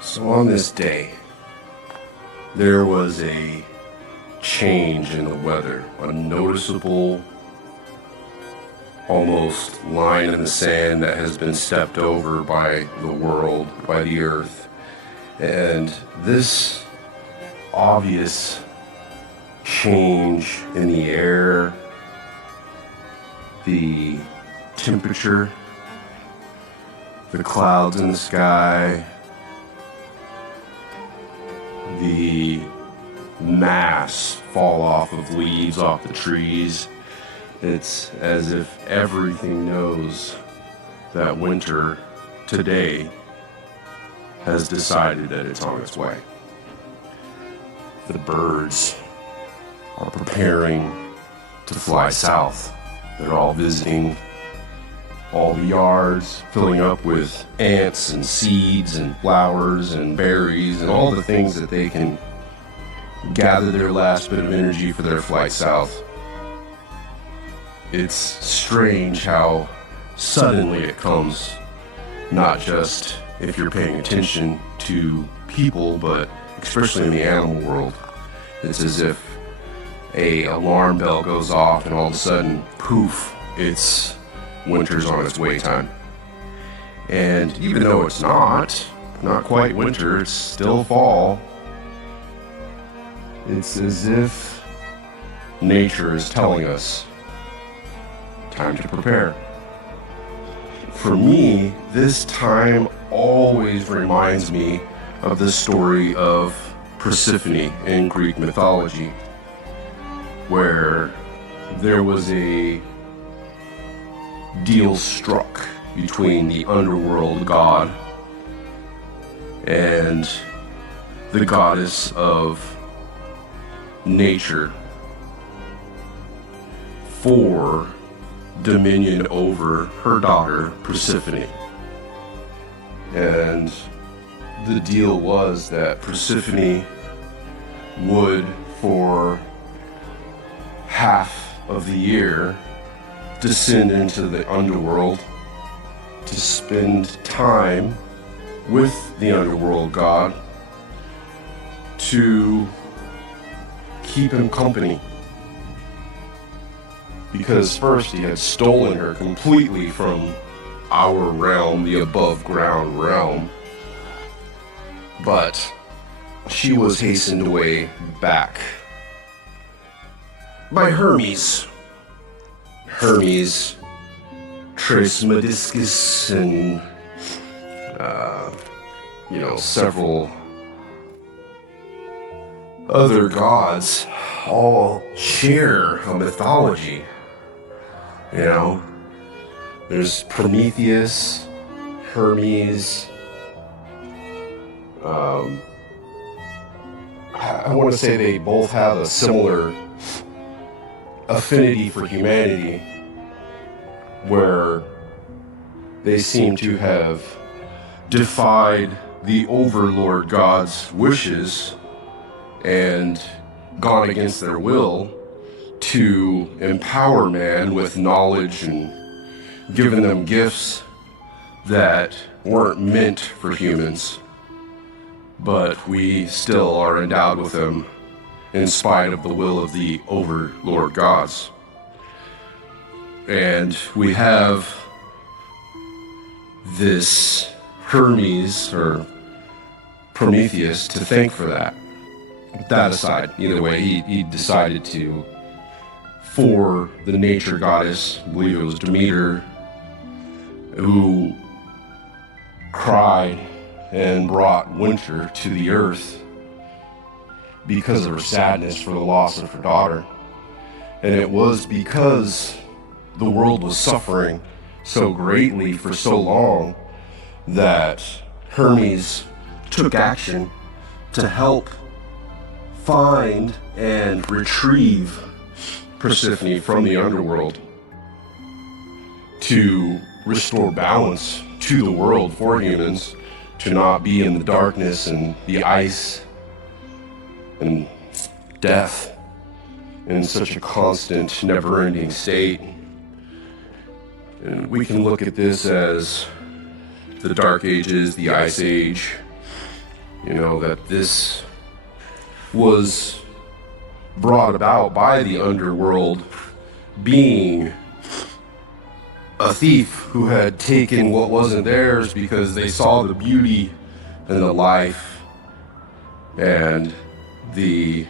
So on this day, there was a change in the weather, a noticeable, almost line in the sand that has been stepped over by the world, by the earth. And this obvious change in the air, the temperature, the clouds in the sky, the mass fall off of leaves off the trees. It's as if everything knows that winter today has decided that it's on its way. The birds are preparing to fly south. They're all visiting all the yards, filling up with ants and seeds and flowers and berries and all the things that they can gather their last bit of energy for their flight south. It's strange how suddenly it comes, not just if you're paying attention to people, but especially in the animal world. It's as if an alarm bell goes off and all of a sudden, poof, it's winter's on its way time. And even though it's not quite winter, it's still fall. It's as if nature is telling us, time to prepare. For me, this time always reminds me of the story of Persephone in Greek mythology, where there was a deal struck between the underworld god and the goddess of nature for dominion over her daughter Persephone. And the deal was that Persephone would, for half of the year, descend into the underworld to spend time with the underworld god to keep him company. Because first he had stolen her completely from our realm, the above ground realm, but she was hastened away back by Hermes, Trismegistus, and several other gods all share a mythology. There's Prometheus, Hermes. I want to say they both have a similar affinity for humanity, where they seem to have defied the overlord god's wishes and gone against their will to empower man with knowledge and given them gifts that weren't meant for humans, but we still are endowed with them in spite of the will of the overlord gods. And we have this Hermes or Prometheus to thank for that. That aside, either way, he decided to, for the nature goddess, I believe it was Demeter, who cried and brought winter to the earth because of her sadness for the loss of her daughter. And it was because the world was suffering so greatly for so long that Hermes took action to help find and retrieve Persephone from the underworld to restore balance to the world for humans to not be in the darkness and the ice and death in such a constant, never-ending state. And we can look at this as the Dark Ages, the Ice Age, that this was brought about by the underworld being a thief who had taken what wasn't theirs because they saw the beauty and the life and the,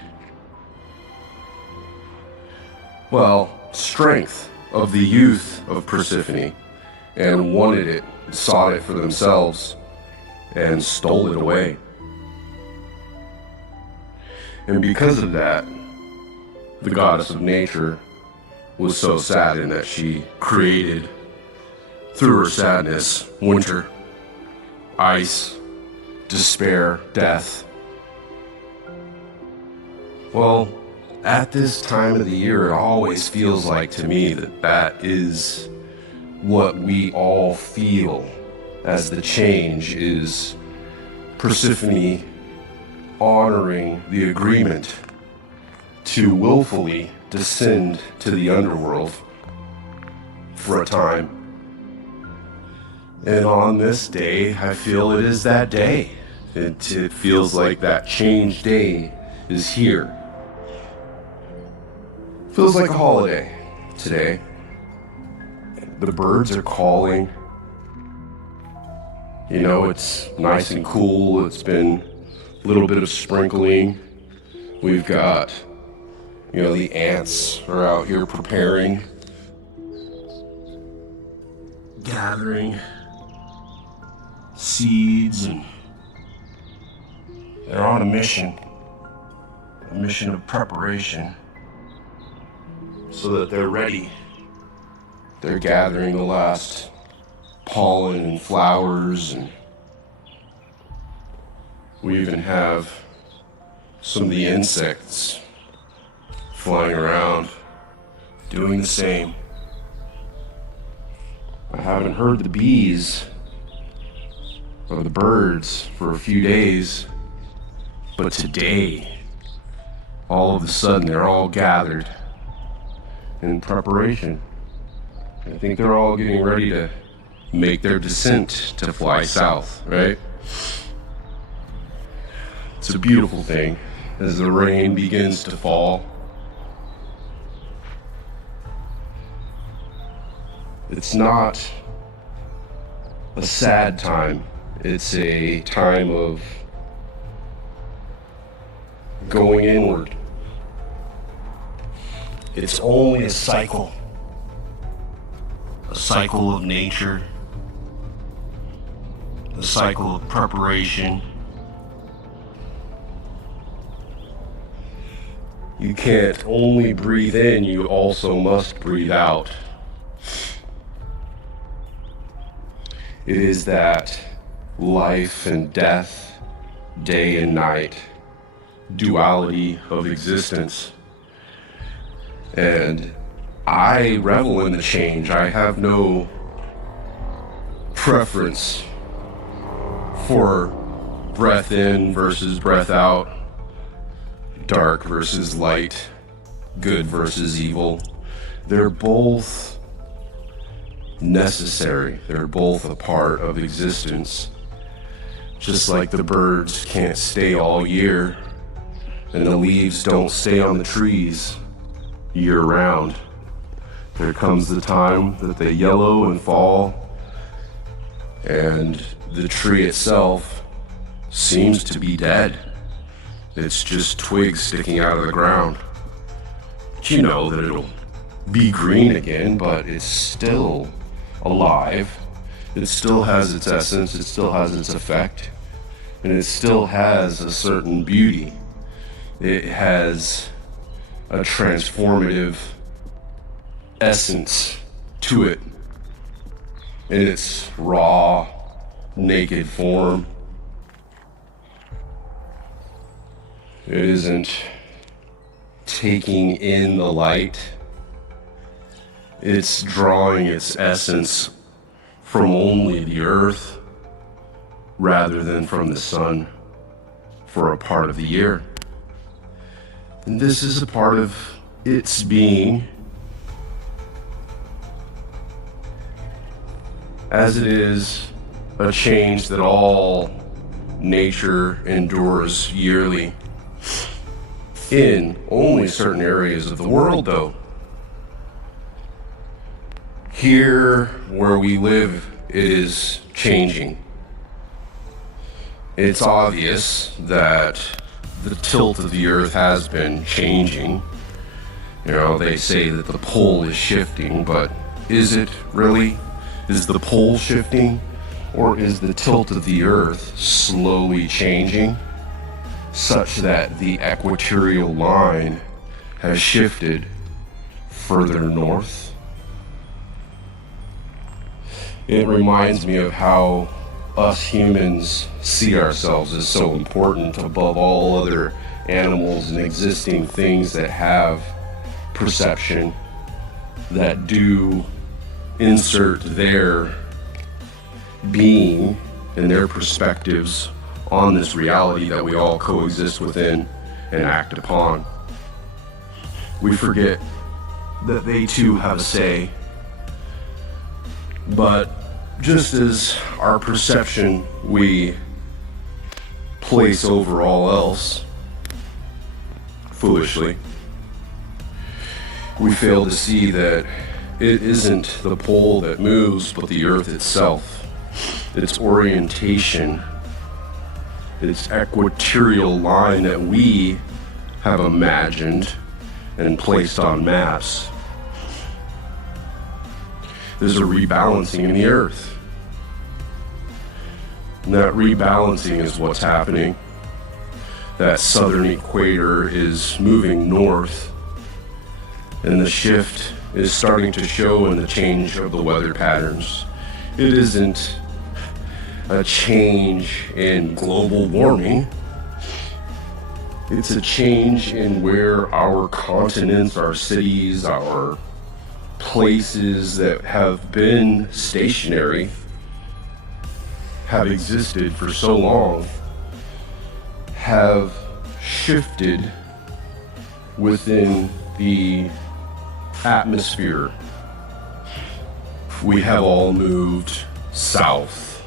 strength of the youth of Persephone and wanted it, sought it for themselves, and stole it away. And because of that, the goddess of nature was so saddened that she created, through her sadness, winter, ice, despair, death. Well, at this time of the year, it always feels like to me that is what we all feel as the change is Persephone honoring the agreement to willfully descend to the underworld for a time. And on this day, I feel it is that day. It feels like that change day is here. Feels like a holiday today. The birds are calling. It's nice and cool. It's been a little bit of sprinkling. We've got, the ants are out here preparing, gathering seeds, and they're on a mission of preparation so that they're ready. They're gathering the last pollen and flowers, and we even have some of the insects flying around doing the same. I haven't heard the bees or the birds for a few days, but today, all of a sudden, they're all gathered in preparation. I think they're all getting ready to make their descent to fly south, right? It's a beautiful thing as the rain begins to fall. It's not a sad time. It's a time of going inward. It's only a cycle of nature, a cycle of preparation. You can't only breathe in, you also must breathe out. It is that life and death, day and night, duality of existence. And I revel in the change. I have no preference for breath in versus breath out, dark versus light, good versus evil. They're both necessary. They're both a part of existence. Just like the birds can't stay all year and the leaves don't stay on the trees year round. There comes the time that they yellow and fall, and the tree itself seems to be dead. It's just twigs sticking out of the ground. But you know that it'll be green again, but it's still alive. It still has its essence, it still has its effect, and it still has a certain beauty. It has a transformative essence to it in its raw, naked form. It isn't taking in the light. It's drawing its essence from only the earth rather than from the sun for a part of the year. And this is a part of its being, as it is a change that all nature endures yearly in only certain areas of the world, though. Here where we live, it is changing. It's obvious that the tilt of the earth has been changing. You know, they say that the pole is shifting, but is it really? Is the pole shifting? Or is the tilt of the earth slowly changing such that the equatorial line has shifted further north? It reminds me of how us humans see ourselves as so important above all other animals and existing things that have perception, that do insert their being and their perspectives on this reality that we all coexist within and act upon. We forget that they too have a say, but just as our perception we place over all else, foolishly, we fail to see that it isn't the pole that moves, but the earth itself. Its orientation, its equatorial line that we have imagined and placed on maps. There's a rebalancing in the earth. And that rebalancing is what's happening. That southern equator is moving north, and the shift is starting to show in the change of the weather patterns. It isn't a change in global warming. It's a change in where our continents, our cities, our places that have been stationary, have existed for so long, have shifted within the atmosphere. We have all moved south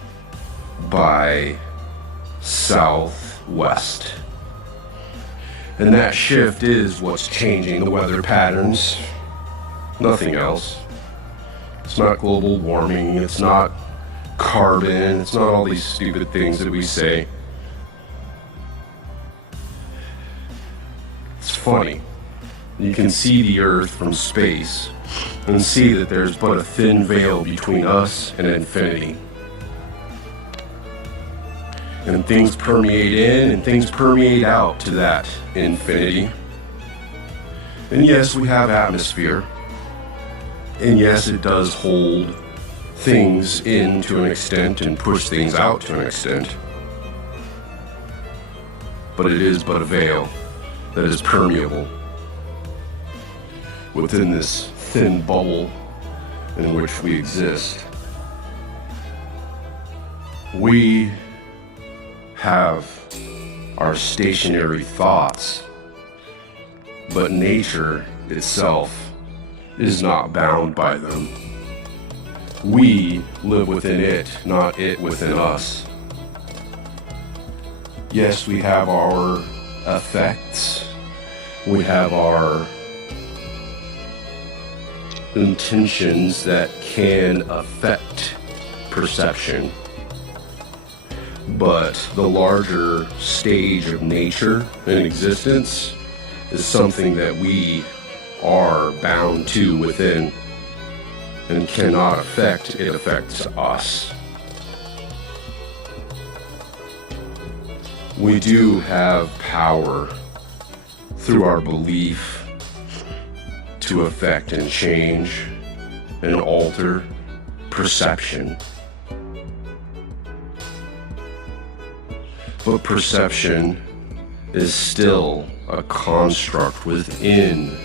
by southwest. And that shift is what's changing the weather patterns. Nothing else. It's not global warming, it's not carbon, it's not all these stupid things that we say. It's funny. You can see the earth from space and see that there's but a thin veil between us and infinity. And things permeate in and things permeate out to that infinity. And yes, we have atmosphere. And yes, it does hold things in to an extent and push things out to an extent. But it is but a veil that is permeable within this thin bubble in which we exist. We have our stationary thoughts, but nature itself is not bound by them. We live within it, not it within us. Yes, we have our effects, we have our intentions that can affect perception. But the larger stage of nature and existence is something that we are bound to within and cannot affect. It affects us. We do have power through our belief to affect and change and alter perception. But perception is still a construct within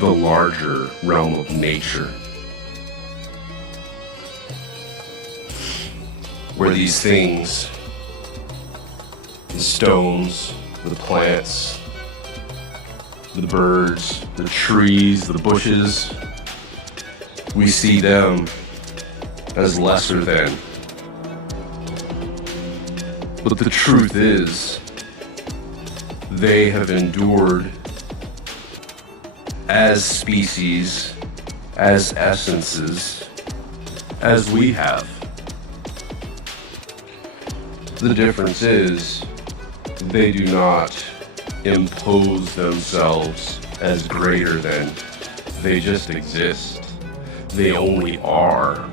the larger realm of nature. where these things, the stones, the plants, the birds, the trees, the bushes, we see them as lesser than. But the truth is, they have endured as species, as essences, as we have. The difference is, they do not impose themselves as greater than. They just exist. They only are.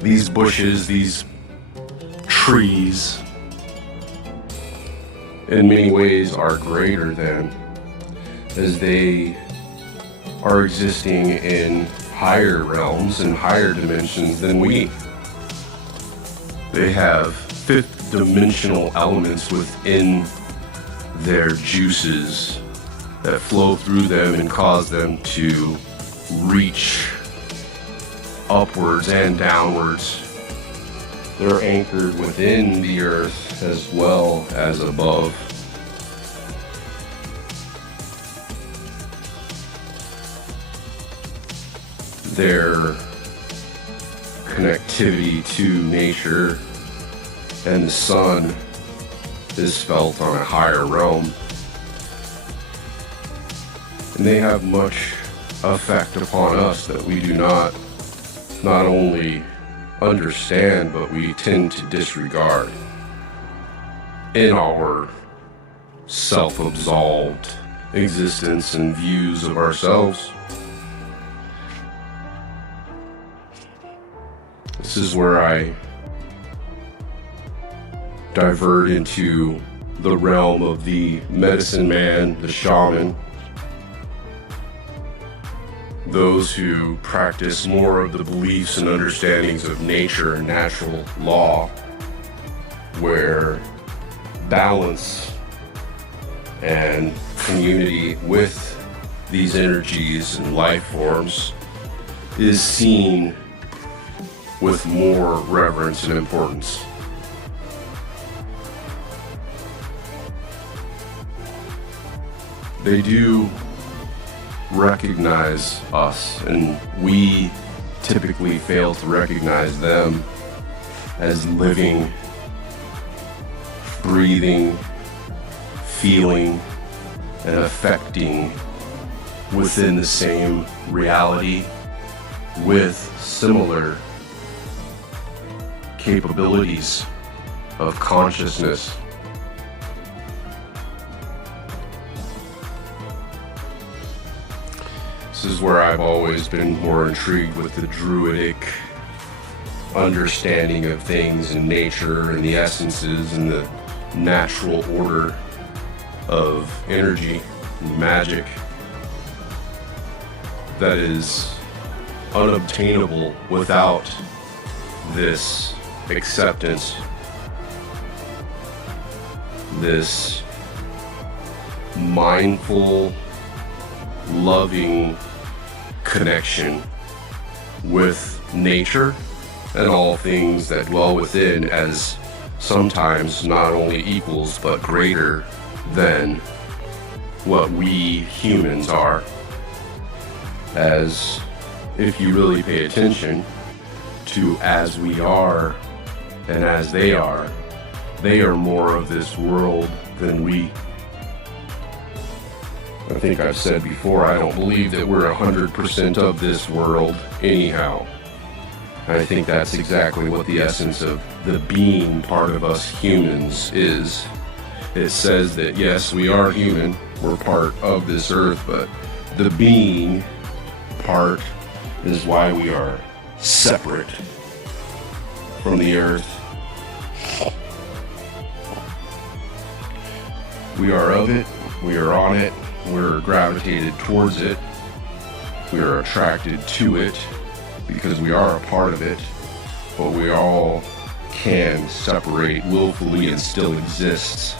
These bushes, these trees, in many ways are greater than, as they are existing in higher realms and higher dimensions than we. They have fifth dimensional elements within their juices that flow through them and cause them to reach upwards and downwards. They're anchored within the earth as well as above. Their connectivity to nature and the sun is felt on a higher realm. And they have much effect upon us that we do not only understand, but we tend to disregard in our self-absolved existence and views of ourselves. This is where I divert into the realm of the medicine man, the shaman, those who practice more of the beliefs and understandings of nature and natural law, where balance and community with these energies and life forms is seen with more reverence and importance. They do recognize us, and we typically fail to recognize them as living, breathing, feeling, and affecting within the same reality with similar capabilities of consciousness. This is where I've always been more intrigued with the druidic understanding of things in nature and the essences and the natural order of energy and magic that is unobtainable without this acceptance, this mindful, loving connection with nature and all things that dwell within, as sometimes not only equals but greater than what we humans are. As if you really pay attention to as we are and as they are more of this world than we. I think I've said before, I don't believe that we're 100% of this world anyhow. I think that's exactly what the essence of the being part of us humans is. It says that yes, we are human, we're part of this earth, but the being part is why we are separate from the earth. We are of it, we are on it, we're gravitated towards it, we are attracted to it because we are a part of it, but we all can separate willfully and still exist